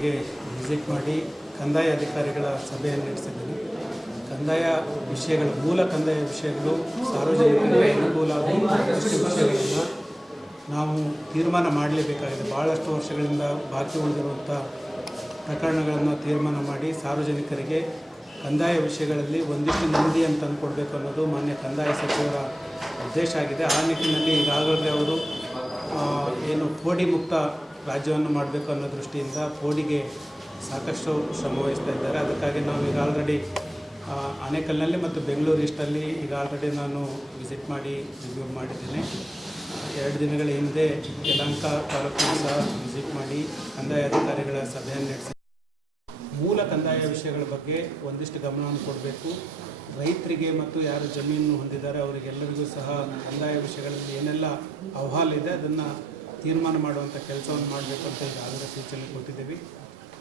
Visit ಮಾಡಿ ಕಂದಾಯ ಅಧಿಕಾರಿಗಳ ಸಭೆಯನ್ನು ನಡೆಸಿದ್ದೇನೆ. ಕಂದಾಯ ವಿಷಯಗಳ ಮೂಲ ಕಂದಾಯ ವಿಷಯಗಳು ಸಾರ್ವಜನಿಕರಿಗೆ ಅನುಕೂಲ ಆಗುವ ಸಾಕಷ್ಟು ವಿಷಯಗಳನ್ನು ನಾವು ತೀರ್ಮಾನ ಮಾಡಲೇಬೇಕಾಗಿದೆ. ಭಾಳಷ್ಟು ವರ್ಷಗಳಿಂದ ಬಾಕಿ ಉಳಿದಿರುವಂಥ ಪ್ರಕರಣಗಳನ್ನು ತೀರ್ಮಾನ ಮಾಡಿ ಸಾರ್ವಜನಿಕರಿಗೆ ಕಂದಾಯ ವಿಷಯಗಳಲ್ಲಿ ಒಂದಿಷ್ಟು ಅಂತ ತಂದುಕೊಡ್ಬೇಕು ಅನ್ನೋದು ಮಾನ್ಯ ಕಂದಾಯ ಸಚಿವರ ಉದ್ದೇಶ ಆಗಿದೆ. ಆ ನಿಟ್ಟಿನಲ್ಲಿ ಈಗಾಗಲೇ ಅವರು ಏನು ಕೋಡಿ ಮುಕ್ತ ರಾಜ್ಯವನ್ನು ಮಾಡಬೇಕು ಅನ್ನೋ ದೃಷ್ಟಿಯಿಂದ ಪೋಡಿಗೆ ಸಾಕಷ್ಟು ಶ್ರಮ ವಹಿಸ್ತಾ ಇದ್ದಾರೆ. ಅದಕ್ಕಾಗಿ ನಾವು ಈಗ ಆಲ್ರೆಡಿ ಆನೇಕಲ್ನಲ್ಲಿ ಮತ್ತು ಬೆಂಗಳೂರು ಈಸ್ಟಲ್ಲಿ ಈಗ ಆಲ್ರೆಡಿ ನಾನು ವಿಸಿಟ್ ಮಾಡಿ ರಿವ್ಯೂ ಮಾಡಿದ್ದೇನೆ. ಎರಡು ದಿನಗಳ ಹಿಂದೆ ಯಲಂಕ ತಾಲೂಕಿನ ಸಹ ವಿಸಿಟ್ ಮಾಡಿ ಕಂದಾಯ ಅಧಿಕಾರಿಗಳ ಸಭೆಯನ್ನು ನಡೆಸಿ. ಮೂಲ ಕಂದಾಯ ವಿಷಯಗಳ ಬಗ್ಗೆ ಒಂದಿಷ್ಟು ಗಮನವನ್ನು ಕೊಡಬೇಕು. ರೈತರಿಗೆ ಮತ್ತು ಯಾರು ಜಮೀನು ಹೊಂದಿದ್ದಾರೆ ಅವರಿಗೆಲ್ಲರಿಗೂ ಸಹ ಕಂದಾಯ ವಿಷಯಗಳಲ್ಲಿ ಏನೆಲ್ಲ ಇದೆ ಅದನ್ನು ತೀರ್ಮಾನ ಮಾಡುವಂಥ ಕೆಲಸವನ್ನು ಮಾಡಬೇಕು ಅಂತ ಈಗಾಗಲೇ ಸೂಚನೆ ಕೊಟ್ಟಿದ್ದೀವಿ.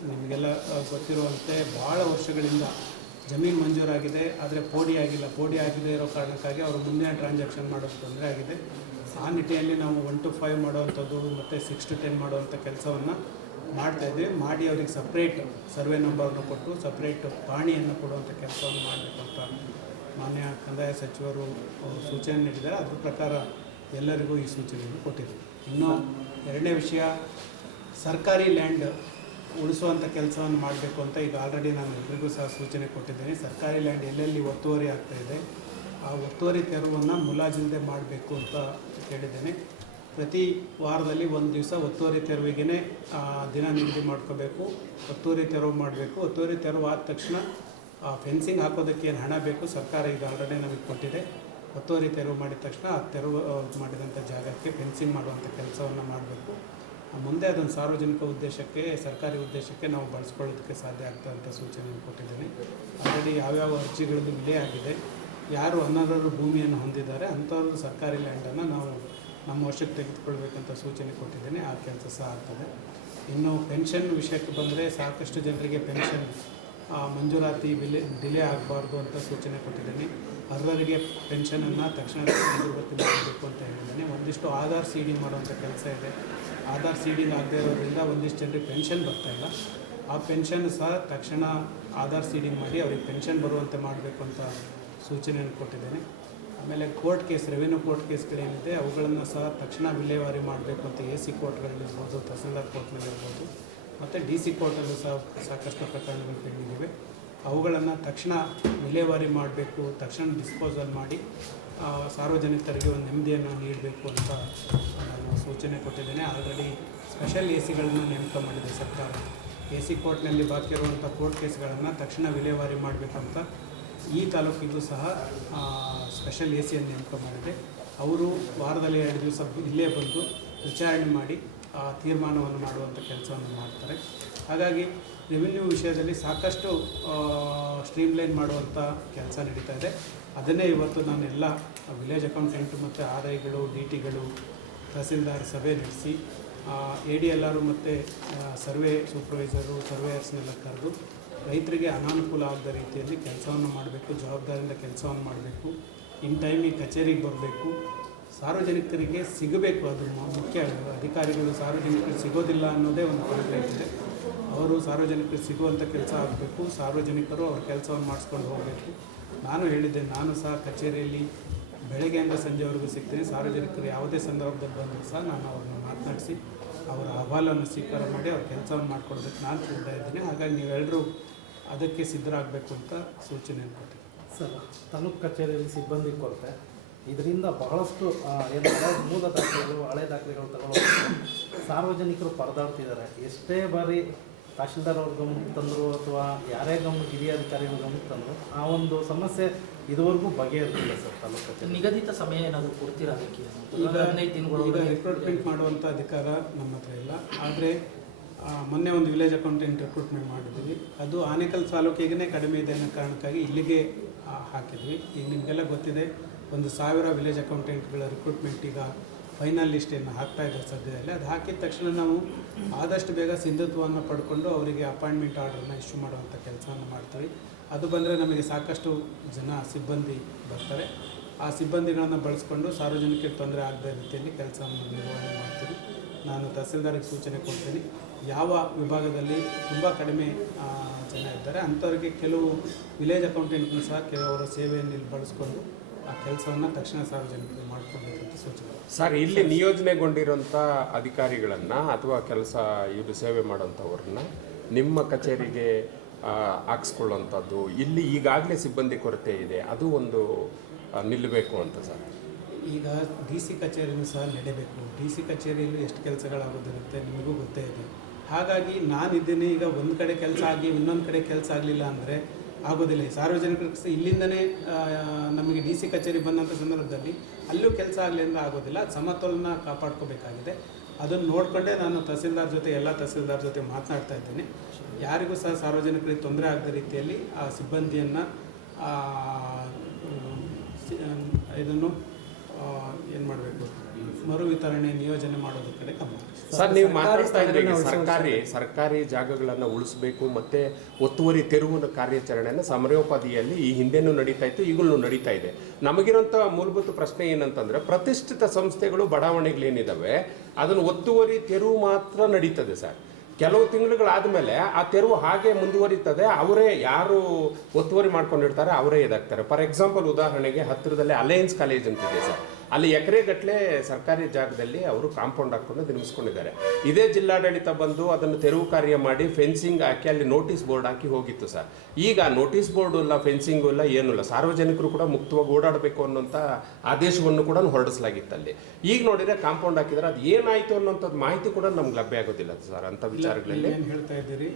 ನಿಮಗೆಲ್ಲ ಗೊತ್ತಿರುವಂತೆ ಭಾಳ ವರ್ಷಗಳಿಂದ ಜಮೀನು ಮಂಜೂರಾಗಿದೆ, ಆದರೆ ಪೋಡಿ ಆಗಿಲ್ಲ. ಪೋಡಿ ಆಗಿದೆ ಇರೋ ಕಾರಣಕ್ಕಾಗಿ ಅವರು ಮುಂದಿನ ಟ್ರಾನ್ಸಾಕ್ಷನ್ ಮಾಡೋದು ತೊಂದರೆ ಆಗಿದೆ. ಆ ನಿಟ್ಟಿನಲ್ಲಿ ನಾವು ಒನ್ ಟು ಫೈವ್ ಮಾಡುವಂಥದ್ದು ಮತ್ತು ಸಿಕ್ಸ್ ಟು ಟೆನ್ ಮಾಡುವಂಥ ಕೆಲಸವನ್ನು ಮಾಡ್ತಾ ಇದ್ವಿ ಮಾಡಿ ಅವ್ರಿಗೆ ಸಪ್ರೇಟ್ ಸರ್ವೆ ನಂಬರ್ನ ಕೊಟ್ಟು ಸಪ್ರೇಟ್ ಪಾಣಿಯನ್ನು ಕೊಡುವಂಥ ಕೆಲಸವನ್ನು ಮಾಡಬೇಕು ಅಂತ ಮಾನ್ಯ ಕಂದಾಯ ಸಚಿವರು ಸೂಚನೆ ನೀಡಿದ್ದಾರೆ. ಅದ್ರ ಪ್ರಕಾರ ಎಲ್ಲರಿಗೂ ಈ ಸೂಚನೆಯನ್ನು ಕೊಟ್ಟಿದ್ದೀವಿ ಇನ್ನು ಎರಡನೇ ವಿಷಯ, ಸರ್ಕಾರಿ ಲ್ಯಾಂಡ್ ಉಳಿಸುವಂಥ ಕೆಲಸವನ್ನು ಮಾಡಬೇಕು ಅಂತ ಈಗ ಆಲ್ರೆಡಿ ನಾನು ಎಲ್ಲರಿಗೂ ಸಹ ಸೂಚನೆ ಕೊಟ್ಟಿದ್ದೇನೆ. ಸರ್ಕಾರಿ ಲ್ಯಾಂಡ್ ಎಲ್ಲೆಲ್ಲಿ ಒತ್ತುವರಿ ಆಗ್ತಾ ಇದೆ, ಆ ಒತ್ತುವರಿ ತೆರವನ್ನು ಮುಲಾಜಿಲ್ಲದೆ ಮಾಡಬೇಕು ಅಂತ ಹೇಳಿದ್ದೇನೆ ಪ್ರತಿ ವಾರದಲ್ಲಿ ಒಂದು ದಿವಸ ಒತ್ತುವರಿ ತೆರವಿಗೆ ದಿನ ನಿಗದಿ ಮಾಡ್ಕೋಬೇಕು. ಒತ್ತುವರಿ ತೆರವು ಮಾಡಬೇಕು. ಒತ್ತುವರಿ ತೆರವು ಆದ ತಕ್ಷಣ ಫೆನ್ಸಿಂಗ್ ಹಾಕೋದಕ್ಕೆ ಏನು ಹಣ ಬೇಕು ಸರ್ಕಾರ ಈಗ ಆಲ್ರೆಡಿ ನಮಗೆ ಕೊಟ್ಟಿದೆ. ಒತ್ತುವರಿ ತೆರವು ಮಾಡಿದ ತಕ್ಷಣ ಆ ತೆರವು ಮಾಡಿದಂಥ ಜಾಗಕ್ಕೆ ಫೆನ್ಸಿಂಗ್ ಮಾಡುವಂಥ ಕೆಲಸವನ್ನು ಮಾಡಬೇಕು. ಮುಂದೆ ಅದನ್ನು ಸಾರ್ವಜನಿಕ ಉದ್ದೇಶಕ್ಕೆ, ಸರ್ಕಾರಿ ಉದ್ದೇಶಕ್ಕೆ ನಾವು ಬಳಸ್ಕೊಳ್ಳೋದಕ್ಕೆ ಸಾಧ್ಯ ಆಗ್ತದಂಥ ಸೂಚನೆಯನ್ನು ಕೊಟ್ಟಿದ್ದೀನಿ. ಆಲ್ರೆಡಿ ಯಾವ್ಯಾವ ಅರ್ಜಿಗಳಲ್ಲಿ ವಿಲೇ ಆಗಿದೆ. ಯಾರು ಅನರ್ಹರು ಭೂಮಿಯನ್ನು ಹೊಂದಿದ್ದಾರೆ ಅಂಥವ್ರದ್ದು ಸರ್ಕಾರಿ ಲ್ಯಾಂಡನ್ನು ನಾವು ನಮ್ಮ ವರ್ಷಕ್ಕೆ ತೆಗೆದುಕೊಳ್ಬೇಕಂತ ಸೂಚನೆ ಕೊಟ್ಟಿದ್ದೀನಿ. ಆ ಕೆಲಸ ಸಹ ಆಗ್ತದೆ. ಇನ್ನು ಪೆನ್ಷನ್ ವಿಷಯಕ್ಕೆ ಬಂದರೆ ಸಾಕಷ್ಟು ಜನರಿಗೆ ಪೆನ್ಷನ್ ಮಂಜೂರಾತಿ ಬಿಲೆ ಡಿಲೇ ಆಗಬಾರ್ದು ಅಂತ ಸೂಚನೆ ಕೊಟ್ಟಿದ್ದೀನಿ. ಅರ್ಹರಿಗೆ ಪೆನ್ಷನನ್ನು ತಕ್ಷಣ ಮಾಡಬೇಕು ಅಂತ ಹೇಳಿದ್ದಾನೆ. ಒಂದಿಷ್ಟು ಆಧಾರ್ ಸೀಡಿಂಗ್ ಮಾಡುವಂಥ ಕೆಲಸ ಇದೆ. ಆಧಾರ್ ಸೀಡಿಂಗ್ ಆಗದೆ ಇರೋದ್ರಿಂದ ಒಂದಿಷ್ಟು ಜನರಿಗೆ ಪೆನ್ಷನ್ ಬರ್ತಾ ಇಲ್ಲ. ಆ ಪೆನ್ಷನ್ ಸಹ ತಕ್ಷಣ ಆಧಾರ್ ಸೀಡಿಂಗ್ ಮಾಡಿ ಅವ್ರಿಗೆ ಪೆನ್ಷನ್ ಬರುವಂತೆ ಮಾಡಬೇಕು ಅಂತ ಸೂಚನೆಯನ್ನು ಕೊಟ್ಟಿದ್ದೇನೆ. ಆಮೇಲೆ ಕೋರ್ಟ್ ಕೇಸ್ ರೆವಿನ್ಯೂ ಕೋರ್ಟ್ ಕೇಸ್ಗಳೇನಿದೆ ಅವುಗಳನ್ನು ಸಹ ತಕ್ಷಣ ವಿಲೇವಾರಿ ಮಾಡಬೇಕು ಅಂತ ಎ ಸಿ ಕೋರ್ಟ್ಗಳಲ್ಲಿರ್ಬೋದು ತಹಸೀಲ್ದಾರ್ ಕೋರ್ಟ್ನಲ್ಲಿರ್ಬೋದು ಮತ್ತು ಡಿ ಸಿ ಕೋರ್ಟಲ್ಲೂ ಸಹ ಸಾಕಷ್ಟು ಪ್ರಕರಣಗಳು ಇವೆ ಅವುಗಳನ್ನು ತಕ್ಷಣ ವಿಲೇವಾರಿ ಮಾಡಬೇಕು, ತಕ್ಷಣ ಡಿಸ್ಪೋಸಲ್ ಮಾಡಿ ಸಾರ್ವಜನಿಕರಿಗೆ ಒಂದು ನೆಮ್ಮದಿಯನ್ನು ನೀಡಬೇಕು ಅಂತ ನಾನು ಸೂಚನೆ ಕೊಟ್ಟಿದ್ದೇನೆ. ಆಲ್ರೆಡಿ ಸ್ಪೆಷಲ್ ಎ ಸಿಗಳನ್ನು ನೇಮಕ ಮಾಡಿದೆ ಸರ್ಕಾರ. ಎ ಸಿ ಕೋರ್ಟ್ನಲ್ಲಿ ಬಾಕಿ ಇರುವಂಥ ಕೋರ್ಟ್ ಕೇಸ್ಗಳನ್ನು ತಕ್ಷಣ ವಿಲೇವಾರಿ ಮಾಡಬೇಕಂತ ಈ ತಾಲೂಕಿಗೂ ಸಹ ಸ್ಪೆಷಲ್ ಎ ಸಿಯನ್ನು ನೇಮಕ ಮಾಡಿದೆ. ಅವರು ವಾರದಲ್ಲಿ ಎರಡು ದಿವಸ ಇಲ್ಲೇ ಬಂದು ವಿಚಾರಣೆ ಮಾಡಿ ತೀರ್ಮಾನವನ್ನು ಮಾಡುವಂಥ ಕೆಲಸವನ್ನು ಮಾಡ್ತಾರೆ. ಹಾಗಾಗಿ ರೆವಿನ್ಯೂ ವಿಷಯದಲ್ಲಿ ಸಾಕಷ್ಟು ಸ್ಟ್ರೀಮ್ಲೈನ್ ಮಾಡುವಂಥ ಕೆಲಸ ನಡೀತಾ ಇದೆ. ಅದನ್ನೇ ಇವತ್ತು ನಾನು ಎಲ್ಲ ವಿಲೇಜ್ ಅಕೌಂಟೆಂಟ್ ಮತ್ತು ಆರ್ ಐಗಳು ಡಿ ಟಿಗಳು ತಹಸೀಲ್ದಾರ್ ಸಭೆ ನಡೆಸಿ ಎ ಡಿ ಎಲ್ ಆರು ಮತ್ತು ಸರ್ವೆ ಸೂಪರ್ವೈಸರು, ಸರ್ವೇಯರ್ಸ್ನೆಲ್ಲ ಕರೆದು ರೈತರಿಗೆ ಅನಾನುಕೂಲ ಆಗದ ರೀತಿಯಲ್ಲಿ ಕೆಲಸವನ್ನು ಮಾಡಬೇಕು, ಜವಾಬ್ದಾರಿಯಿಂದ ಕೆಲಸವನ್ನು ಮಾಡಬೇಕು, ಇನ್ ಟೈಮಿಗೆ ಕಚೇರಿಗೆ ಬರಬೇಕು. ಸಾರ್ವಜನಿಕರಿಗೆ ಸಿಗಬೇಕು, ಅದು ಮುಖ್ಯ. ಅಧಿಕಾರಿಗಳು ಸಾರ್ವಜನಿಕರಿಗೆ ಸಿಗೋದಿಲ್ಲ ಅನ್ನೋದೇ ಒಂದು ಕಾಂಪ್ಲೇಂಟ್ ಇದೆ ಅವರು ಸಾರ್ವಜನಿಕರಿಗೆ ಸಿಗುವಂಥ ಕೆಲಸ ಆಗಬೇಕು. ಸಾರ್ವಜನಿಕರು ಅವ್ರ ಕೆಲಸವನ್ನು ಮಾಡಿಸ್ಕೊಂಡು ಹೋಗಬೇಕು. ನಾನು ಹೇಳಿದ್ದೆ, ನಾನು ಸಹ ಕಚೇರಿಯಲ್ಲಿ ಬೆಳಗ್ಗೆಯಿಂದ ಸಂಜೆವರೆಗೂ ಸಿಗ್ತೀನಿ. ಸಾರ್ವಜನಿಕರು ಯಾವುದೇ ಸಂದರ್ಭದಲ್ಲಿ ಬಂದರೂ ಸಹ ನಾನು ಅವ್ರನ್ನ ಮಾತನಾಡಿಸಿ ಅವರ ಅಹವಾಲನ್ನು ಸ್ವೀಕಾರ ಮಾಡಿ ಅವ್ರ ಕೆಲಸವನ್ನು ಮಾಡಿಕೊಡ್ಬೇಕು. ನಾನು ಕೇಳ್ತಾ ಇದ್ದೀನಿ. ಹಾಗಾಗಿ ನೀವೆಲ್ಲರೂ ಅದಕ್ಕೆ ಸಿದ್ಧರಾಗಬೇಕು ಅಂತ ಸೂಚನೆಯನ್ನು ಕೊಟ್ಟಿದ್ದೀನಿ. ಸರ್, ತಾಲೂಕು ಕಚೇರಿಯಲ್ಲಿ ಸಿಬ್ಬಂದಿ ಕೊರತೆ. ಇದರಿಂದ ಬಹಳಷ್ಟು ಏನಂದರೆ ಮೂಲ ದಾಖಲೆಗಳು, ಹಳೆ ದಾಖಲೆಗಳು ತಗೊಳ್ಳೋದು ಸಾರ್ವಜನಿಕರು ಪರದಾಡ್ತಿದ್ದಾರೆ. ಎಷ್ಟೇ ಬಾರಿ ತಹಶೀಲ್ದಾರ್ ಅವ್ರ ಗಮನಕ್ಕೆ ತಂದರು ಅಥವಾ ಯಾರೇ ಗಮನ ಹಿರಿಯ ಅಧಿಕಾರಿಗಳ ಗಮನಕ್ಕೆ ತಂದರು ಆ ಒಂದು ಸಮಸ್ಯೆ ಇದುವರೆಗೂ ಬಗೆಹರಿದಿಲ್ಲ ಸರ್ ತಾಲೂಕು ನಿಗದಿತ ಸಮಯ ಏನಾದರೂ ಕೊಡ್ತೀರಾ ಅದಕ್ಕೆ? ಈಗ ಹದಿನೈದು ಈಗ ದಿನಗಳು ರಿಕ್ರೂಟ್ಮೆಂಟ್ ಮಾಡುವಂಥ ಅಧಿಕಾರ ನಮ್ಮ ಹತ್ರ ಇಲ್ಲ. ಆದರೆ ಮೊನ್ನೆ ಒಂದು ವಿಲೇಜ್ ಅಕೌಂಟೆಂಟ್ ರಿಕ್ರೂಟ್ಮೆಂಟ್ ಮಾಡಿದ್ವಿ. ಅದು ಆನೇಕಲ್ ತಾಲೂಕಿಗೆ ಕಡಿಮೆ ಇದೆ ಅನ್ನೋ ಕಾರಣಕ್ಕಾಗಿ ಇಲ್ಲಿಗೆ ಹಾಕಿದ್ವಿ. ಈಗ ನಿಮಗೆಲ್ಲ ಗೊತ್ತಿದೆ ಒಂದು ಸಾವಿರ ವಿಲೇಜ್ ಅಕೌಂಟೆಂಟ್ಗಳ ರಿಕ್ರೂಟ್ಮೆಂಟ್ ಈಗ ಫೈನಲ್ ಲಿಸ್ಟನ್ನು ಹಾಕ್ತಾ ಇದ್ದಾರೆ ಸದ್ಯದಲ್ಲಿ. ಅದು ಹಾಕಿದ ತಕ್ಷಣ ನಾವು ಆದಷ್ಟು ಬೇಗ ಸಿಂಧುತ್ವವನ್ನು ಪಡ್ಕೊಂಡು ಅವರಿಗೆ ಅಪಾಯಿಂಟ್ಮೆಂಟ್ ಆರ್ಡರ್ನ ಇಶ್ಯೂ ಮಾಡುವಂಥ ಕೆಲಸವನ್ನು ಮಾಡ್ತೀವಿ. ಅದು ಬಂದರೆ ನಮಗೆ ಸಾಕಷ್ಟು ಜನ ಸಿಬ್ಬಂದಿ ಬರ್ತಾರೆ. ಆ ಸಿಬ್ಬಂದಿಗಳನ್ನು ಬಳಸ್ಕೊಂಡು ಸಾರ್ವಜನಿಕರಿಗೆ ತೊಂದರೆ ಆಗದ ರೀತಿಯಲ್ಲಿ ಕೆಲಸವನ್ನು ನಿರ್ವಹಣೆ ಮಾಡ್ತೀವಿ. ನಾನು ತಹಸೀಲ್ದಾರಿಗೆ ಸೂಚನೆ ಕೊಡ್ತೀನಿ. ಯಾವ ವಿಭಾಗದಲ್ಲಿ ತುಂಬ ಕಡಿಮೆ ಜನ ಇದ್ದಾರೆ, ಅಂಥವ್ರಿಗೆ ಕೆಲವು ವಿಲೇಜ್ ಅಕೌಂಟೆಂಟ್ಗಳು ಸಹ ಕೆಲವರ ಸೇವೆಯನ್ನು ಇಲ್ಲಿ ಬಳಸ್ಕೊಂಡು ಆ ಕೆಲಸವನ್ನು ತಕ್ಷಣ ಸಾರ್ವಜನಿಕರು ಮಾಡಿಕೊಡ್ಬೇಕಂತ ಸೂಚನೆ. ಸರ್ ಇಲ್ಲಿ ನಿಯೋಜನೆಗೊಂಡಿರುವಂಥ ಅಧಿಕಾರಿಗಳನ್ನು ಅಥವಾ ಕೆಲಸ ಇದು ಸೇವೆ ಮಾಡೋಂಥವ್ರನ್ನ ನಿಮ್ಮ ಕಚೇರಿಗೆ ಹಾಕ್ಸ್ಕೊಳ್ಳುವಂಥದ್ದು ಇಲ್ಲಿ ಈಗಾಗಲೇ ಸಿಬ್ಬಂದಿ ಕೊರತೆ ಇದೆ. ಅದು ಒಂದು ನಿಲ್ಲಬೇಕು ಅಂತ ಸರ್. ಈಗ ಡಿ ಸಿ ಕಚೇರಿನೂ ಸಹ ನಡೀಬೇಕು. ಡಿ ಸಿ ಕಚೇರಿಯಲ್ಲಿ ಎಷ್ಟು ಕೆಲಸಗಳಾಗೋದಿರುತ್ತೆ ನಿಮಗೂ ಗೊತ್ತೇ ಇದೆ. ಹಾಗಾಗಿ ನಾನಿದ್ದೇನೆ ಈಗ ಒಂದು ಕಡೆ ಕೆಲಸ ಆಗಿ ಇನ್ನೊಂದು ಕಡೆ ಕೆಲಸ ಆಗಲಿಲ್ಲ ಅಂದರೆ ಆಗೋದಿಲ್ಲ. ಈ ಸಾರ್ವಜನಿಕರಿಗೆ ಸ- ಇಲ್ಲಿಂದನೇ ನಮಗೆ ಡಿ ಸಿ ಕಚೇರಿ ಬಂದಂಥ ಸಂದರ್ಭದಲ್ಲಿ ಅಲ್ಲೂ ಕೆಲಸ ಆಗಲಿ ಅಂದರೆ ಆಗೋದಿಲ್ಲ. ಸಮತೋಲನ ಕಾಪಾಡ್ಕೋಬೇಕಾಗಿದೆ. ಅದನ್ನು ನೋಡಿಕೊಂಡೇ ನಾನು ತಹಸೀಲ್ದಾರ್ ಜೊತೆ, ಎಲ್ಲ ತಹಸೀಲ್ದಾರ್ ಜೊತೆ ಮಾತನಾಡ್ತಾ ಇದ್ದೇನೆ. ಯಾರಿಗೂ ಸಹ ಸಾರ್ವಜನಿಕರಿಗೆ ತೊಂದರೆ ಆಗದ ರೀತಿಯಲ್ಲಿ ಆ ಸಿಬ್ಬಂದಿಯನ್ನು ಇದನ್ನು ಏನು ಮಾಡಬೇಕು? ಮರು ವಿತರಣೆ ನಿಯೋಜನೆ ಮಾಡೋದ್ರ ಕಡೆ ಗಮನ ಸರ್ ನೀವು ಮಾತಾಡ್ತಾ ಇದ್ರೆ ಸರ್ಕಾರಿ ಸರ್ಕಾರಿ ಜಾಗಗಳನ್ನು ಉಳಿಸಬೇಕು ಮತ್ತೆ ಒತ್ತುವರಿ ತೆರವು ಕಾರ್ಯಾಚರಣೆಯನ್ನು ಸಮರೋಪಾದಿಯಲ್ಲಿ ಈ ಹಿಂದೆನೂ ನಡೀತಾ ಇತ್ತು ಈಗಲೂ ನಡೀತಾ ಇದೆ. ನಮಗಿರೋಂಥ ಮೂಲಭೂತ ಪ್ರಶ್ನೆ ಏನಂತಂದ್ರೆ ಪ್ರತಿಷ್ಠಿತ ಸಂಸ್ಥೆಗಳು ಬಡಾವಣೆಗಳೇನಿದ್ದಾವೆ ಅದನ್ನು ಒತ್ತುವರಿ ತೆರವು ಮಾತ್ರ ನಡೀತದೆ ಸರ್. ಕೆಲವು ತಿಂಗಳುಗಳಾದಮೇಲೆ ಆ ತೆರವು ಹಾಗೆ ಮುಂದುವರಿತದೆ ಅವರೇ ಯಾರು ಒತ್ತುವರಿ ಮಾಡ್ಕೊಂಡಿರ್ತಾರೆ ಅವರೇ ಇದಾಗ್ತಾರೆ. ಫಾರ್ ಎಕ್ಸಾಂಪಲ್ ಉದಾಹರಣೆಗೆ ಹತ್ತಿರದಲ್ಲೇ ಅಲಯನ್ಸ್ ಕಾಲೇಜ್ ಅಂತಿದೆ ಸರ್. ಅಲ್ಲಿ ಎಕರೆಗಟ್ಟಲೆ ಸರ್ಕಾರಿ ಜಾಗದಲ್ಲಿ ಅವರು ಕಾಂಪೌಂಡ್ ಹಾಕೊಂಡು ನಿರ್ಮಿಸ್ಕೊಂಡಿದ್ದಾರೆ ಇದೇ ಜಿಲ್ಲಾಡಳಿತ ಬಂದು ಅದನ್ನು ತೆರವು ಕಾರ್ಯ ಮಾಡಿ ಫೆನ್ಸಿಂಗ್ ಹಾಕಿ ಅಲ್ಲಿ ನೋಟಿಸ್ ಬೋರ್ಡ್ ಹಾಕಿ ಹೋಗಿತ್ತು ಸರ್. ಈಗ ನೋಟಿಸ್ ಬೋರ್ಡು ಇಲ್ಲ ಫೆನ್ಸಿಂಗು ಇಲ್ಲ ಏನೂ ಇಲ್ಲ. ಸಾರ್ವಜನಿಕರು ಕೂಡ ಮುಕ್ತವಾಗಿ ಓಡಾಡಬೇಕು ಅನ್ನೋಂಥ ಆದೇಶವನ್ನು ಕೂಡ ಹೊರಡಿಸಲಾಗಿತ್ತು ಅಲ್ಲಿ. ಈಗ ನೋಡಿದರೆ ಕಾಂಪೌಂಡ್ ಹಾಕಿದ್ರೆ ಅದು ಏನಾಯಿತು ಅನ್ನೋಂಥದ್ದು ಮಾಹಿತಿ ಕೂಡ ನಮ್ಗೆ ಲಭ್ಯ ಆಗೋದಿಲ್ಲ ಸರ್ ಅಂಥ ವಿಚಾರಗಳಲ್ಲಿ. ಏನು ಹೇಳ್ತಾ ಇದ್ದೀರಿ?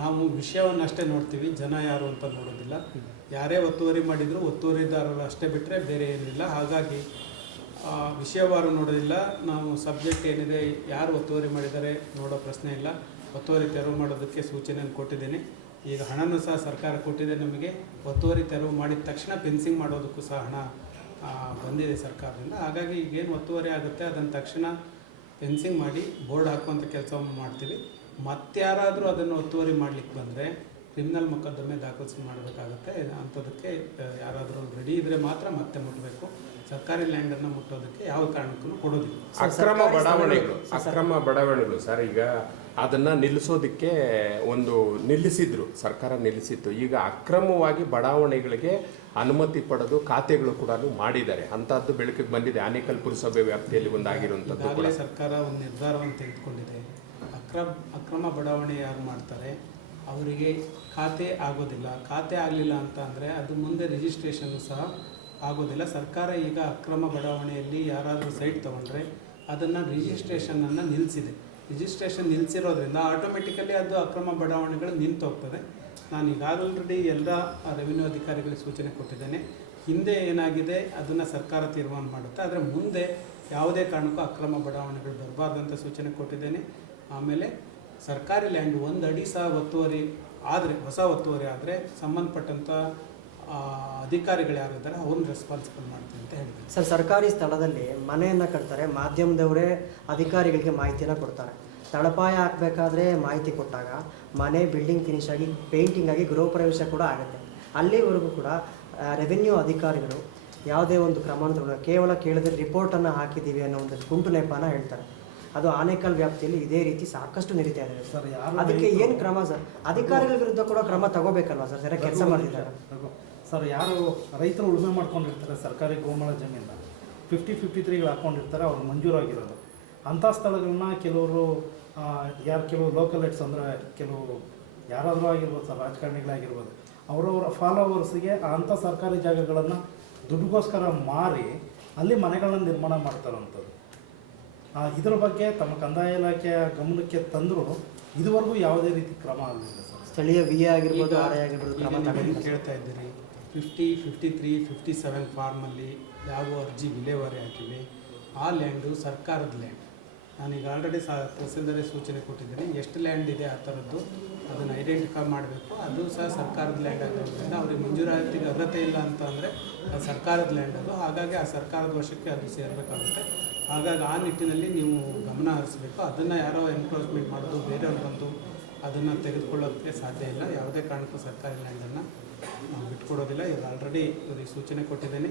ನಾವು ವಿಷಯವನ್ನು ಅಷ್ಟೇ ನೋಡ್ತೀವಿ ಜನ ಯಾರು ಅಂತ ನೋಡೋದಿಲ್ಲ. ಯಾರೇ ಒತ್ತುವರಿ ಮಾಡಿದರೂ ಒತ್ತುವರಿದಾರರು ಅಷ್ಟೇ ಬಿಟ್ಟರೆ ಬೇರೆ ಏನಿಲ್ಲ. ಹಾಗಾಗಿ ವಿಷಯವಾರು ನೋಡೋದಿಲ್ಲ. ನಾವು ಸಬ್ಜೆಕ್ಟ್ ಏನಿದೆ, ಯಾರು ಒತ್ತುವರಿ ಮಾಡಿದ್ದಾರೆ ನೋಡೋ ಪ್ರಶ್ನೆ ಇಲ್ಲ. ಒತ್ತುವರಿ ತೆರವು ಮಾಡೋದಕ್ಕೆ ಸೂಚನೆಯನ್ನು ಕೊಟ್ಟಿದ್ದೀನಿ. ಈಗ ಹಣನೂ ಸಹ ಸರ್ಕಾರ ಕೊಟ್ಟಿದೆ ನಮಗೆ. ಒತ್ತುವರಿ ತೆರವು ಮಾಡಿದ ತಕ್ಷಣ ಫೆನ್ಸಿಂಗ್ ಮಾಡೋದಕ್ಕೂ ಸಹ ಹಣ ಬಂದಿದೆ ಸರ್ಕಾರದಿಂದ. ಹಾಗಾಗಿ ಈಗೇನು ಒತ್ತುವರಿ ಆಗುತ್ತೆ, ಅದನ್ನು ತಕ್ಷಣ ಫೆನ್ಸಿಂಗ್ ಮಾಡಿ ಬೋರ್ಡ್ ಹಾಕುವಂಥ ಕೆಲಸವನ್ನು ಮಾಡ್ತೀವಿ. ಮತ್ತಾರಾದರೂ ಅದನ್ನು ಒತ್ತುವರಿ ಮಾಡಲಿಕ್ಕೆ ಬಂದರೆ ಕ್ರಿಮಿನಲ್ ಮೊಕದ್ದಮೆ ದಾಖಲಿಸಿ ಮಾಡಬೇಕಾಗುತ್ತೆ. ಅಂಥದಕ್ಕೆ ಯಾರಾದರೂ ರೆಡಿ ಇದ್ದರೆ ಮಾತ್ರ ಮತ್ತೆ ಮುಟ್ಟಬೇಕು ಸರ್ಕಾರಿ ಲ್ಯಾಂಡನ್ನು ಮುಟ್ಟೋದಕ್ಕೆ ಯಾವ ಕಾರಣಕ್ಕೂ ಕೊಡೋದಿಲ್ಲ. ಅಕ್ರಮ ಬಡಾವಣೆಗಳು ಅಕ್ರಮ ಬಡಾವಣೆಗಳು. ಸರ್ ಈಗ ಅದನ್ನ ನಿಲ್ಲಿಸೋದಕ್ಕೆ ಒಂದು ನಿಲ್ಲಿಸಿದ್ರು. ಸರ್ಕಾರ ನಿಲ್ಲಿಸಿತ್ತು. ಈಗ ಅಕ್ರಮವಾಗಿ ಬಡಾವಣೆಗಳಿಗೆ ಅನುಮತಿ ಪಡೆದು ಖಾತೆಗಳು ಕೂಡ ಮಾಡಿದ್ದಾರೆ. ಅಂತಹದ್ದು ಬೆಳಕಿಗೆ ಬಂದಿದೆ. ಆನೇಕಲ್ ಪುರಸಭೆ ವ್ಯಾಪ್ತಿಯಲ್ಲಿ ಒಂದು ಆಗಿರುವಂಥದ್ದು ಕೂಡ ಸರ್ಕಾರ ಒಂದು ನಿರ್ಧಾರವನ್ನು ತೆಗೆದುಕೊಂಡಿದೆ. ಅಕ್ರಮ ಅಕ್ರಮ ಬಡಾವಣೆ ಯಾರು ಮಾಡ್ತಾರೆ? ಅವರಿಗೆ ಖಾತೆ ಆಗೋದಿಲ್ಲ. ಖಾತೆ ಆಗಲಿಲ್ಲ ಅಂತ ಅಂದರೆ ಅದು ಮುಂದೆ ರಿಜಿಸ್ಟ್ರೇಷನ್ನು ಸಹ ಆಗೋದಿಲ್ಲ. ಸರ್ಕಾರ ಈಗ ಅಕ್ರಮ ಬಡಾವಣೆಯಲ್ಲಿ ಯಾರಾದರೂ ಸೈಟ್ ತೊಗೊಂಡ್ರೆ ಅದನ್ನು ರಿಜಿಸ್ಟ್ರೇಷನನ್ನು ನಿಲ್ಲಿಸಿದೆ ರಿಜಿಸ್ಟ್ರೇಷನ್ ನಿಲ್ಲಿಸಿರೋದ್ರಿಂದ ಆಟೋಮೆಟಿಕಲಿ ಅದು ಅಕ್ರಮ ಬಡಾವಣೆಗಳು ನಿಂತು ಹೋಗ್ತದೆ. ನಾನು ಈಗ ಆಲ್ರೆಡಿ ಎಲ್ಲ ರೆವಿನ್ಯೂ ಅಧಿಕಾರಿಗಳಿಗೆ ಸೂಚನೆ ಕೊಟ್ಟಿದ್ದೇನೆ. ಹಿಂದೆ ಏನಾಗಿದೆ ಅದನ್ನು ಸರ್ಕಾರ ತೀರ್ಮಾನ ಮಾಡುತ್ತೆ. ಆದರೆ ಮುಂದೆ ಯಾವುದೇ ಕಾರಣಕ್ಕೂ ಅಕ್ರಮ ಬಡಾವಣೆಗಳು ಬರಬಾರ್ದಂತ ಸೂಚನೆ ಕೊಟ್ಟಿದ್ದೇನೆ. ಆಮೇಲೆ ಸರ್ಕಾರಿ ಲ್ಯಾಂಡ್ ಒಂದು ಅಡಿ ಸಹ ಒತ್ತುವರಿ ಆದರೆ, ಹೊಸ ಒತ್ತುವರಿ ಆದರೆ ಸಂಬಂಧಪಟ್ಟಂಥ ಅಧಿಕಾರಿಗಳು ಯಾರಿದ್ದಾರೆ ಅವ್ರನ್ನ ರೆಸ್ಪಾನ್ಸಿಬಲ್ ಮಾಡ್ತೀನಿ ಅಂತ ಹೇಳಿದ್ದೀನಿ ಸರ್, ಸರ್ಕಾರಿ ಸ್ಥಳದಲ್ಲಿ ಮನೆಯನ್ನು ಕಟ್ತಾರೆ, ಮಾಧ್ಯಮದವರೇ ಅಧಿಕಾರಿಗಳಿಗೆ ಮಾಹಿತಿಯನ್ನು ಕೊಡ್ತಾರೆ. ತಳಪಾಯ ಹಾಕಬೇಕಾದ್ರೆ ಮಾಹಿತಿ ಕೊಟ್ಟಾಗ ಮನೆ ಬಿಲ್ಡಿಂಗ್ ಫಿನಿಶ್ ಆಗಿ ಪೇಂಟಿಂಗ್ ಆಗಿ ಗೃಹ ಪ್ರವೇಶ ಕೂಡ ಆಗುತ್ತೆ. ಅಲ್ಲಿವರೆಗೂ ಕೂಡ ರೆವೆನ್ಯೂ ಅಧಿಕಾರಿಗಳು ಯಾವುದೇ ಒಂದು ಕ್ರಮ ಕೇವಲ ಕೇಳಿದ್ರೆ ರಿಪೋರ್ಟನ್ನು ಹಾಕಿದ್ದೀವಿ ಅನ್ನೋ ಒಂದು ಗುಂಟು ನೆಪನ ಹೇಳ್ತಾರೆ. ಅದು ಆನೇಕಲ್ ವ್ಯಾಪ್ತಿಯಲ್ಲಿ ಇದೇ ರೀತಿ ಸಾಕಷ್ಟು ನಡೀತಾ ಇದೆ. ಸರ್ ಯಾರು ಅದಕ್ಕೆ ಏನು ಕ್ರಮ ಸರ್? ಅಧಿಕಾರಿಗಳ ವಿರುದ್ಧ ಕೂಡ ಕ್ರಮ ತಗೋಬೇಕಲ್ವಾ ಸರ್? ಸರಿಯಾಗಿ ಕೆಲಸ ಮಾಡಿದ್ದಾರೆ ಸರ್ ಯಾರು ರೈತರು ಉಳುಮೆ ಮಾಡ್ಕೊಂಡಿರ್ತಾರೆ ಸರ್ಕಾರಿ ಗೋಮಾಳ ಜಮೀನ ಫಿಫ್ಟಿ ಫಿಫ್ಟಿ ತ್ರೀಗಳು ಹಾಕ್ಕೊಂಡಿರ್ತಾರೆ ಅವ್ರು ಮಂಜೂರಾಗಿರೋದು. ಅಂಥ ಸ್ಥಳಗಳನ್ನ ಕೆಲವರು ಯಾರು ಕೆಲವು ಲೋಕಲ್ ಹೆಡ್ಸ್ ಅಂದರೆ ಕೆಲವು ಯಾರಾದರೂ ಆಗಿರ್ಬೋದು ಸರ್ ರಾಜಕಾರಣಿಗಳಾಗಿರ್ಬೋದು ಅವರವರ ಫಾಲೋವರ್ಸಿಗೆ ಅಂಥ ಸರ್ಕಾರಿ ಜಾಗಗಳನ್ನು ದುಡ್ಡುಗೋಸ್ಕರ ಮಾರಿ ಅಲ್ಲಿ ಮನೆಗಳನ್ನ ನಿರ್ಮಾಣ ಮಾಡ್ತಾರಂಥದ್ದು ಇದರ ಬಗ್ಗೆ ತಮ್ಮ ಕಂದಾಯ ಇಲಾಖೆಯ ಗಮನಕ್ಕೆ ತಂದರೂ ಇದುವರೆಗೂ ಯಾವುದೇ ರೀತಿ ಕ್ರಮ ಆಗಲಿಲ್ಲ ಸರ್. ಸ್ಥಳೀಯ ವಿ ಎ ಆಗಿರ್ಬೋದು ಆರ್ ಎ ಆಗಿರ್ಬೋದು ಕ್ರಮ ಕೇಳ್ತಾ ಇದ್ದೀರಿ? Fifty fifty three fifty seven ಫಾರ್ಮಲ್ಲಿ ಯಾವ ಅರ್ಜಿ ವಿಲೇವಾರಿ ಹಾಕಿವೆ. ಆ ಲ್ಯಾಂಡು ಸರ್ಕಾರದ ಲ್ಯಾಂಡ್ ನಾನೀಗ ಆಲ್ರೆಡಿ ಸಹ ತಹಸೀಲ್ದಾರೇ ಸೂಚನೆ ಕೊಟ್ಟಿದ್ದೀನಿ ಎಷ್ಟು ಲ್ಯಾಂಡ್ ಇದೆ ಆ ಥರದ್ದು ಅದನ್ನು ಐಡೆಂಟಿಫೈ ಮಾಡಬೇಕು. ಅದು ಸಹ ಸರ್ಕಾರದ ಲ್ಯಾಂಡ್ ಆಗಿರೋದ್ರಿಂದ ಅವ್ರಿಗೆ ಮಂಜೂರಾತಿಗೆ ಅರ್ಹತೆ ಇಲ್ಲ ಅಂತ ಅಂದರೆ ಅದು ಸರ್ಕಾರದ ಲ್ಯಾಂಡ್ ಅದು. ಹಾಗಾಗಿ ಆ ಸರ್ಕಾರದ ವಶಕ್ಕೆ ಅದು ಸೇರಬೇಕಾಗುತ್ತೆ. ಹಾಗಾಗಿ ಆ ನಿಟ್ಟಿನಲ್ಲಿ ನೀವು ಗಮನ ಹರಿಸಬೇಕು. ಅದನ್ನು ಯಾರೋ ಎನ್ಕ್ರೋಚ್ಮೆಂಟ್ ಮಾಡೋದು ಬೇರೆಯವ್ರು ಬಂದು ಅದನ್ನು ತೆಗೆದುಕೊಳ್ಳೋದಕ್ಕೆ ಸಾಧ್ಯ ಇಲ್ಲ. ಯಾವುದೇ ಕಾರಣಕ್ಕೂ ಸರ್ಕಾರಿ ಲ್ಯಾಂಡನ್ನು ನಾವು ಬಿಟ್ಕೊಡೋದಿಲ್ಲ. ಇದು ಆಲ್ರೆಡಿ ಇವರಿಗೆ ಸೂಚನೆ ಕೊಟ್ಟಿದ್ದೇನೆ.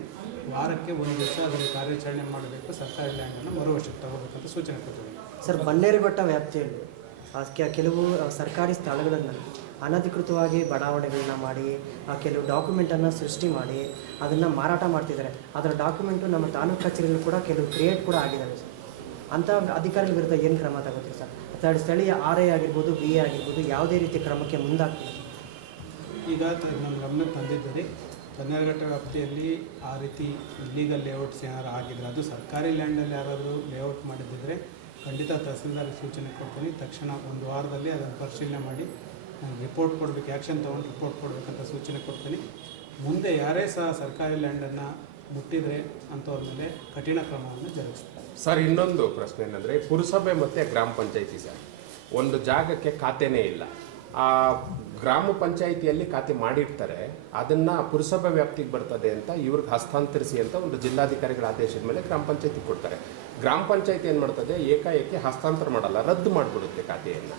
ವಾರಕ್ಕೆ ಒಂದು ದಿವಸ ಅದನ್ನು ಕಾರ್ಯಾಚರಣೆ ಮಾಡಬೇಕು. ಸರ್ಕಾರಿ ಲ್ಯಾಂಡನ್ನು ಮರು ವರ್ಷಕ್ಕೆ ತಗೋಬೇಕಂತ ಸೂಚನೆ ಕೊಟ್ಟಿದ್ದೇನೆ. ಸರ್, ಬನ್ನೇರುಘಟ್ಟ ವ್ಯಾಪ್ತಿಯಲ್ಲಿ ಕೆಲವು ಸರ್ಕಾರಿ ಸ್ಥಳಗಳನ್ನು ಅನಧಿಕೃತವಾಗಿ ಬಡಾವಣೆಗಳನ್ನ ಮಾಡಿ ಕೆಲವು ಡಾಕ್ಯುಮೆಂಟನ್ನು ಸೃಷ್ಟಿ ಮಾಡಿ, ಅದನ್ನು ಮಾರಾಟ ಮಾಡ್ತಿದ್ದಾರೆ. ಅದರ ಡಾಕ್ಯುಮೆಂಟು ನಮ್ಮ ತಾಲೂಕು ಕಚೇರಿಗಳು ಕೂಡ ಕೆಲವು ಕ್ರಿಯೇಟ್ ಕೂಡ ಆಗಿದ್ದಾವೆ ಸರ್. ಅಂಥ ಅಧಿಕಾರಿಗಳ ವಿರುದ್ಧ ಏನು ಕ್ರಮ ತಗೋತೀವಿ ಸರ್? ಅಥವಾ ಸ್ಥಳೀಯ ಆರ್ ಐ ಆಗಿರ್ಬೋದು ಬಿ ಎ ಆಗಿರ್ಬೋದು, ಯಾವುದೇ ರೀತಿ ಕ್ರಮಕ್ಕೆ ಮುಂದಾಗ್ತಿಲ್ಲ ಈಗ ನಮ್ಮ ಗಮನಕ್ಕೆ ತಂದಿದ್ದೀರಿ ಬನ್ನೇರಘಟ್ಟ ವ್ಯಾಪ್ತಿಯಲ್ಲಿ ಆ ರೀತಿ ಇಲ್ಲೀಗಲ್ ಲೇಔಟ್ಸ್ ಏನಾರು ಆಗಿದ್ರೆ ಅದು ಸರ್ಕಾರಿ ಲ್ಯಾಂಡಲ್ಲಿ ಯಾರಾದರೂ ಲೇಔಟ್ ಮಾಡಿದ್ದಿದ್ರೆ ಖಂಡಿತ ತಹಸೀಲ್ದಾರ್ ಸೂಚನೆ ಕೊಡ್ತೀನಿ. ತಕ್ಷಣ ಒಂದು ವಾರದಲ್ಲಿ ಅದನ್ನು ಪರಿಶೀಲನೆ ಮಾಡಿ ರಿಪೋರ್ಟ್ ಕೊಡಬೇಕು ಆ್ಯಕ್ಷನ್ ತೊಗೊಂಡು ರಿಪೋರ್ಟ್ ಕೊಡಬೇಕಂತ ಸೂಚನೆ ಕೊಡ್ತೀನಿ. ಮುಂದೆ ಯಾರೇ ಸಹ ಸರ್ಕಾರಿ ಲ್ಯಾಂಡನ್ನು ಮುಟ್ಟಿದರೆ ಅಂಥವ್ರ ಮೇಲೆ ಕಠಿಣ ಕ್ರಮವನ್ನು ಜರುಗಿಸ್ತಾರೆ ಸರ್, ಇನ್ನೊಂದು ಪ್ರಶ್ನೆ ಏನಂದರೆ, ಪುರಸಭೆ ಮತ್ತು ಗ್ರಾಮ ಪಂಚಾಯಿತಿ ಸರ್. ಒಂದು ಜಾಗಕ್ಕೆ ಖಾತೆನೇ ಇಲ್ಲ. ಆ ಗ್ರಾಮ ಪಂಚಾಯಿತಿಯಲ್ಲಿ ಖಾತೆ ಮಾಡಿರ್ತಾರೆ, ಅದನ್ನು ಪುರಸಭೆ ವ್ಯಾಪ್ತಿಗೆ ಬರ್ತದೆ ಅಂತ ಇವ್ರಿಗೆ ಹಸ್ತಾಂತರಿಸಿ ಅಂತ ಒಂದು ಜಿಲ್ಲಾಧಿಕಾರಿಗಳ ಆದೇಶದ ಮೇಲೆ ಗ್ರಾಮ ಪಂಚಾಯತಿ ಕೊಡ್ತಾರೆ. ಗ್ರಾಮ ಪಂಚಾಯತಿ ಏನು ಮಾಡ್ತದೆ, ಏಕಾಏಕಿ ಹಸ್ತಾಂತರ ಮಾಡಲ್ಲ, ರದ್ದು ಮಾಡಿಬಿಡುತ್ತೆ ಖಾತೆಯನ್ನು.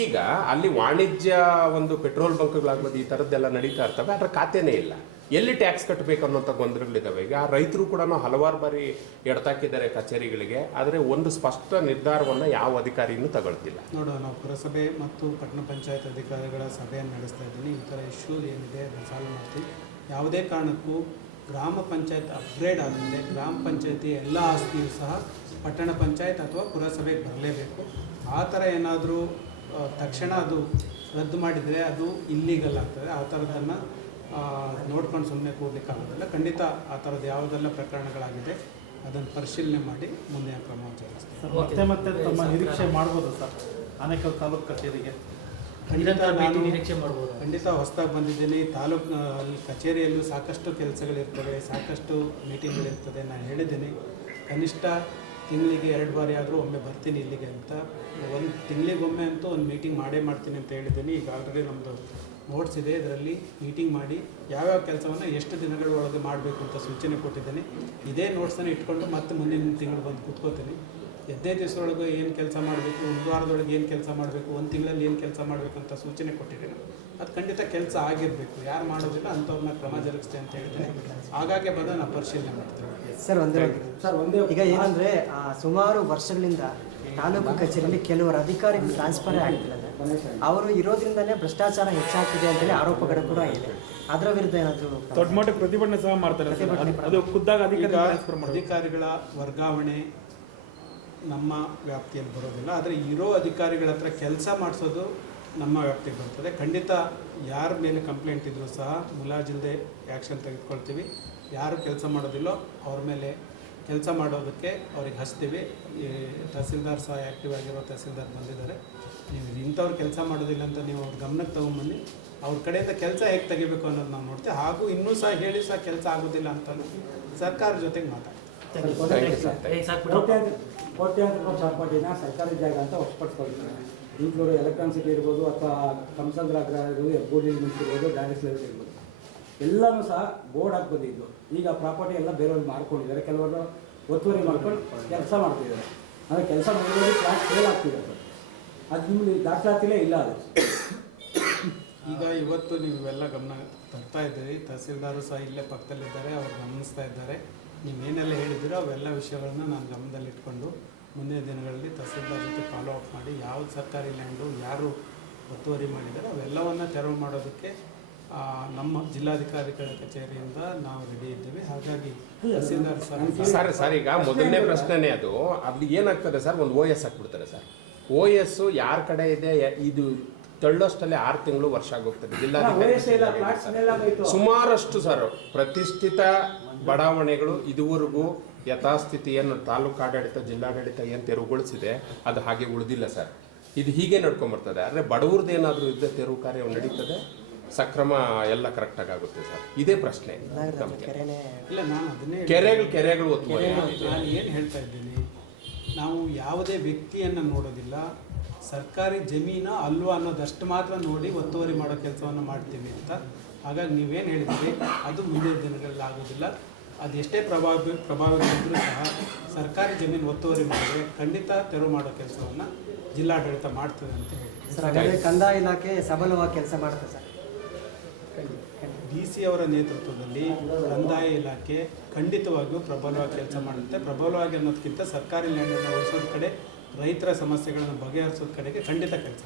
ಈಗ ಅಲ್ಲಿ ವಾಣಿಜ್ಯ ಒಂದು ಪೆಟ್ರೋಲ್ ಬಂಕ್ಗಳಾಗ್ಬೋದು ಈ ಥರದ್ದೆಲ್ಲ ನಡೀತಾ ಇರ್ತವೆ, ಅದರ ಖಾತೆನೇ ಇಲ್ಲ. ಎಲ್ಲಿ ಟ್ಯಾಕ್ಸ್ ಕಟ್ಟಬೇಕು ಅನ್ನೋಂಥ ಗೊಂದಲಗಳಿದ್ದಾವೆ ಈಗ ರೈತರು ಕೂಡ ಹಲವಾರು ಬಾರಿ ಎಡತಾಕಿದ್ದಾರೆ ಕಚೇರಿಗಳಿಗೆ, ಆದರೆ ಒಂದು ಸ್ಪಷ್ಟ ನಿರ್ಧಾರವನ್ನು ಯಾವ ಅಧಿಕಾರಿನೂ ತಗೊಳ್ತಿಲ್ಲ. ನೋಡುವ, ನಾವು ಪುರಸಭೆ ಮತ್ತು ಪಟ್ಟಣ ಪಂಚಾಯತ್ ಅಧಿಕಾರಿಗಳ ಸಭೆಯನ್ನು ನಡೆಸ್ತಾ ಇದ್ದೀನಿ. ಈ ಥರ ಇಶ್ಯೂ ಏನಿದೆ ಅದನ್ನು ಸಾಲ್ವ್ ಮಾಡ್ತೀವಿ. ಯಾವುದೇ ಕಾರಣಕ್ಕೂ ಗ್ರಾಮ ಪಂಚಾಯತ್ ಅಪ್ಗ್ರೇಡ್ ಆದಮೇಲೆ ಗ್ರಾಮ ಪಂಚಾಯತಿ ಎಲ್ಲ ಆಸ್ತಿಯೂ ಸಹ ಪಟ್ಟಣ ಪಂಚಾಯತ್ ಅಥವಾ ಪುರಸಭೆಗೆ ಬರಲೇಬೇಕು. ಆ ಥರ ಏನಾದರೂ ತಕ್ಷಣ ಅದು ರದ್ದು ಮಾಡಿದರೆ ಅದು ಇಲ್ಲೀಗಲ್ ಆಗ್ತದೆ. ಆ ಥರದ್ದನ್ನು ನೋಡ್ಕೊಂಡು ಸುಮ್ಮನೆ ಕೂಡ್ಲಿಕ್ಕೆ ಆಗೋದಿಲ್ಲ. ಖಂಡಿತ ಆ ಥರದ್ದು ಯಾವುದೆಲ್ಲ ಪ್ರಕರಣಗಳಾಗಿದೆ ಅದನ್ನು ಪರಿಶೀಲನೆ ಮಾಡಿ ಮುಂದಿನ ಕ್ರಮ ಜರುಗಿಸ್ತೀವಿ. ಮತ್ತೆ ಮತ್ತೆ ತಮ್ಮ ನಿರೀಕ್ಷೆ ಮಾಡ್ಬೋದು ಸರ್. ಅನೇಕ ತಾಲೂಕು ಕಚೇರಿಗೆ. ಖಂಡಿತ ನಾನು ನಿರೀಕ್ಷೆ ಮಾಡ್ಬೋದು. ಖಂಡಿತ ಹೊಸದಾಗಿ ಬಂದಿದ್ದೀನಿ. ತಾಲೂಕು ಅಲ್ಲಿ ಕಚೇರಿಯಲ್ಲೂ ಸಾಕಷ್ಟು ಕೆಲಸಗಳಿರ್ತವೆ ಸಾಕಷ್ಟು ಮೀಟಿಂಗ್ಗಳಿರ್ತದೆ ನಾನು ಹೇಳಿದ್ದೀನಿ. ಕನಿಷ್ಠ ತಿಂಗಳಿಗೆ ಎರಡು ಬಾರಿ ಆದರೂ ಒಮ್ಮೆ ಬರ್ತೀನಿ ಇಲ್ಲಿಗೆ ಅಂತ. ಒಂದು ತಿಂಗಳಿಗೊಮ್ಮೆ ಅಂತೂ ಒಂದು ಮೀಟಿಂಗ್ ಮಾಡೇ ಮಾಡ್ತೀನಿ ಅಂತ ಹೇಳಿದ್ದೀನಿ. ಈಗ ಆಲ್ರೆಡಿ ನಮ್ಮದು ನೋಟ್ಸ್ ಇದೆ ಇದರಲ್ಲಿ ಮೀಟಿಂಗ್ ಮಾಡಿ ಯಾವ್ಯಾವ ಕೆಲಸವನ್ನು ಎಷ್ಟು ದಿನಗಳ ಒಳಗೆ ಮಾಡಬೇಕು ಅಂತ ಸೂಚನೆ ಕೊಟ್ಟಿದ್ದೇನೆ. ಇದೇ ನೋಟ್ಸನ್ನು ಇಟ್ಕೊಂಡು ಮತ್ತೆ ಮುಂದಿನ ತಿಂಗಳು ಬಂದು ಕೂತ್ಕೋತೀನಿ. ಎದ್ದೇ ದಿವಸದೊಳಗೆ ಏನು ಕೆಲಸ ಮಾಡಬೇಕು ಒಂದು ವಾರದೊಳಗೆ ಏನು ಕೆಲಸ ಮಾಡಬೇಕು ಒಂದು ತಿಂಗಳಲ್ಲಿ ಏನು ಕೆಲಸ ಮಾಡಬೇಕು ಅಂತ ಸೂಚನೆ ಕೊಟ್ಟಿದ್ದೇನೆ. ಅದು ಖಂಡಿತ ಕೆಲಸ ಆಗಿರಬೇಕು. ಯಾರು ಮಾಡೋದಿಲ್ಲ ಅಂಥವ್ರನ್ನ ಕ್ರಮ ಜರುಗಿಸ್ತೆ ಅಂತ ಹೇಳ್ತೇನೆ. ಹಾಗಾಗಿ ಬಂದು ಪರಿಶೀಲನೆ ಮಾಡ್ತೀನಿ. ಸರ್ ಒಂದೇ ಸರ್ ಒಂದೇ ಈಗ ಏನಂದ್ರೆ ಆ, ಸುಮಾರು ವರ್ಷಗಳಿಂದ ತಾಲೂಕು ಕಚೇರಿಯಲ್ಲಿ ಕೆಲವರು ಅಧಿಕಾರಿಗಳು ಟ್ರಾನ್ಸ್ಫರ್ ಆಗ್ತಿಲ್ಲ ಅವರು ಇರೋದ್ರಿಂದಲೇ ಭ್ರಷ್ಟಾಚಾರ ಹೆಚ್ಚಾಗ್ತಿದೆ ಅಂತೇಳಿ ಆರೋಪಗಳು ಕೂಡ ಇದೆ. ಅದರ ವಿರುದ್ಧ ಏನಾದರೂ ದೊಡ್ಡ ಮಟ್ಟ ಪ್ರತಿಭಟನೆ ಸಹ ಮಾಡ್ತಾರೆ ಅದು- ಖುದ್ದಾಗ ಅಧಿಕಾರಿಗಳ ವರ್ಗಾವಣೆ ನಮ್ಮ ವ್ಯಾಪ್ತಿಯಲ್ಲಿ ಬರೋದಿಲ್ಲ. ಆದರೆ ಇರೋ ಅಧಿಕಾರಿಗಳ ಹತ್ರ ಕೆಲಸ ಮಾಡಿಸೋದು ನಮ್ಮ ವ್ಯಾಪ್ತಿಗೆ ಬರ್ತದೆ. ಖಂಡಿತ ಯಾರ ಮೇಲೆ ಕಂಪ್ಲೇಂಟ್ ಇದ್ದರೂ ಸಹ ಮುಲಾಜಿಲ್ಲದೆ ಆ್ಯಕ್ಷನ್ ತೆಗೆದುಕೊಳ್ತೀವಿ. ಯಾರು ಕೆಲಸ ಮಾಡೋದಿಲ್ಲೋ ಅವ್ರ ಮೇಲೆ ಕೆಲಸ ಮಾಡೋದಕ್ಕೆ ಅವ್ರಿಗೆ ಹಚ್ತೀವಿ. ಈ ತಹಸೀಲ್ದಾರ್ ಸಹ ಆ್ಯಕ್ಟಿವ್ ಆಗಿರೋ ತಹಸೀಲ್ದಾರ್ ಬಂದಿದ್ದಾರೆ. ನೀವು ಇಂಥವ್ರು ಕೆಲಸ ಮಾಡೋದಿಲ್ಲ ಅಂತ ನೀವು ಅವ್ರ ಗಮನಕ್ಕೆ ತೊಗೊಂಬನ್ನಿ. ಅವ್ರ ಕಡೆಯಿಂದ ಕೆಲಸ ಹೇಗೆ ತೆಗಿಬೇಕು ಅನ್ನೋದು ನಾವು ನೋಡ್ತೀವಿ. ಹಾಗೂ ಇನ್ನೂ ಸಹ ಹೇಳಿ ಸಹ ಕೆಲಸ ಆಗೋದಿಲ್ಲ ಅಂತಲೂ ಸರ್ಕಾರ ಜೊತೆಗೆ ಮಾತಾಡ್ತೀವಿ. ಕೋಟ್ಯಾಂತರ ಸರ್ಕಾರಿ ಜಾಗ ಅಂತ ವಶಪಡಿಸ್ಕೊಳ್ತಾರೆ ಈಗಲೂ ಎಲೆಕ್ಟ್ರಾನ್ ಸಿಟಿ ಇರ್ಬೋದು ಅಥವಾ ಕಂಸಂದ್ರ ಅಗ್ರ ಇರ್ಬೋದು ಇರ್ಬೋದು ಡ್ಯಾನಿಸ್ ಲೆವೆಲ್ ಇರ್ಬೋದು. ಎಲ್ಲನೂ ಸಹ ಬೋರ್ಡ್ ಹಾಕಿ ಬಂದಿದ್ದು. ಈಗ ಪ್ರಾಪರ್ಟಿ ಎಲ್ಲ ಬೇರೆಯವ್ರು ಮಾಡ್ಕೊಂಡಿದ್ದಾರೆ. ಕೆಲವರು ಒತ್ತುವರಿ ಮಾಡ್ಕೊಂಡು ಕೆಲಸ ಮಾಡ್ತಿದ್ದಾರೆ. ಅಂದರೆ ಕೆಲಸ ಮಾಡಿದ್ರೆ ಕ್ಲಾಸ್ ಸೇಲ್ ಆಗ್ತಿದೆ ಅದು ನಿಮ್ಗೆ ದಾಖಲಾತಿಲೇ ಇಲ್ಲ ಅದು. ಈಗ ಇವತ್ತು ನೀವೆಲ್ಲ ಗಮನ ತರ್ತಾ ಇದ್ದೀರಿ. ತಹಸೀಲ್ದಾರು ಸಹ ಇಲ್ಲೇ ಪಕ್ಕದಲ್ಲಿದ್ದಾರೆ. ಅವ್ರು ಗಮನಿಸ್ತಾ ಇದ್ದಾರೆ. ನೀವೇನೆಲ್ಲ ಹೇಳಿದ್ದೀರೋ ಅವೆಲ್ಲ ವಿಷಯಗಳನ್ನ ನಾನು ಗಮನದಲ್ಲಿಟ್ಕೊಂಡು ಮುಂದಿನ ದಿನಗಳಲ್ಲಿ ತಹಸೀಲ್ದಾರ್ ಜೊತೆ ಫಾಲೋ ಅಪ್ ಮಾಡಿ ಯಾವ್ದು ಸರ್ಕಾರಿ ಲ್ಯಾಂಡು ಯಾರು ಒತ್ತುವರಿ ಮಾಡಿದ್ದಾರೆ ಅವೆಲ್ಲವನ್ನು ತೆರವು ಮಾಡೋದಕ್ಕೆ ನಮ್ಮ ಜಿಲ್ಲಾಧಿಕಾರಿಗಳ ಕಚೇರಿಯಿಂದ ನಾವು ರೆಡಿ ಇದ್ದೇವೆ. ಹಾಗಾಗಿ ತಹಸೀಲ್ದಾರ್ ಸರ್ ಸರ್ ಸರ್ ಈಗ ಮೊದಲನೇ ಪ್ರಶ್ನೆನೇ ಅದು. ಅಲ್ಲಿ ಏನಾಗ್ತದೆ ಸರ್? ಒಂದು ಓ ಎಸ್ ಹಾಕ್ಬಿಡ್ತಾರೆ ಸರ್. ಓ ಎಸ್ ಯಾರ ಕಡೆ ಇದೆ? ಇದು ತಳ್ಳೋಷ್ಟಲ್ಲೇ ಆರು ತಿಂಗಳು ವರ್ಷ ಆಗೋಗ್ತದೆ. ಜಿಲ್ಲಾಧಿಕಾರಿ ಸುಮಾರಷ್ಟು ಸರ್ ಪ್ರತಿಷ್ಠಿತ ಬಡಾವಣೆಗಳು ಇದುವರೆಗೂ ಯಥಾಸ್ಥಿತಿಯನ್ನು ತಾಲೂಕು ಆಡಳಿತ ಜಿಲ್ಲಾಡಳಿತ ಏನು ತೆರವುಗೊಳಿಸಿದೆ ಅದು ಹಾಗೆ ಉಳಿದಿಲ್ಲ ಸರ್. ಇದು ಹೀಗೆ ನಡ್ಕೊಂಬರ್ತದೆ ಆದರೆ ಬಡವ್ರದ್ದು ಏನಾದರೂ ಇದ್ದ ತೆರವು ಕಾರ್ಯ ನಡೀತದೆ? ಸಕ್ರಮ ಎಲ್ಲ ಕರೆಕ್ಟಾಗಿ ಆಗುತ್ತೆ ಸರ್. ಇದೇ ಪ್ರಶ್ನೆ. ಇಲ್ಲ ನಾನು ಅದನ್ನೇ ಕೆರೆಗಳು ಕೆರೆಗಳು ಒತ್ತುವರಿ ನಾನು ಏನು ಹೇಳ್ತಾ ಇದ್ದೀನಿ? ನಾವು ಯಾವುದೇ ವ್ಯಕ್ತಿಯನ್ನು ನೋಡೋದಿಲ್ಲ. ಸರ್ಕಾರಿ ಜಮೀನ ಅಲ್ವಾ ಅನ್ನೋದಷ್ಟು ಮಾತ್ರ ನೋಡಿ ಒತ್ತುವರಿ ಮಾಡೋ ಕೆಲಸವನ್ನು ಮಾಡ್ತೀವಿ ಅಂತ. ಹಾಗಾಗಿ ನೀವೇನು ಹೇಳಿದ್ರಿ ಅದು ಮುಂದಿನ ದಿನಗಳಲ್ಲಿ ಆಗೋದಿಲ್ಲ. ಅದು ಎಷ್ಟೇ ಪ್ರಭಾವ ಇದ್ದರೂ ಸಹ ಸರ್ಕಾರಿ ಜಮೀನು ಒತ್ತುವರಿ ಮಾಡಿದ್ರೆ ಖಂಡಿತ ತೆರವು ಮಾಡೋ ಕೆಲಸವನ್ನು ಜಿಲ್ಲಾಡಳಿತ ಮಾಡ್ತದೆ ಅಂತ ಹೇಳಿ ಸರ್ ಹಾಗಾದರೆ ಕಂದಾಯ ಇಲಾಖೆ ಸಬಲವಾಗಿ ಕೆಲಸ ಮಾಡ್ತದೆ ಸರ್. ಡಿ ಸಿ ಅವರ ನೇತೃತ್ವದಲ್ಲಿ ಕಂದಾಯ ಇಲಾಖೆ ಖಂಡಿತವಾಗಿಯೂ ಪ್ರಬಲವಾಗಿ ಕೆಲಸ ಮಾಡುತ್ತೆ ಪ್ರಬಲವಾಗಿ ಅನ್ನೋದಕ್ಕಿಂತ ಸರ್ಕಾರಿ ಲ್ಯಾಂಡನ್ನು ಕಡೆ ರೈತರ ಸಮಸ್ಯೆಗಳನ್ನು ಬಗೆಹರಿಸೋದ ಕಡೆಗೆ ಖಂಡಿತ ಕೆಲಸ.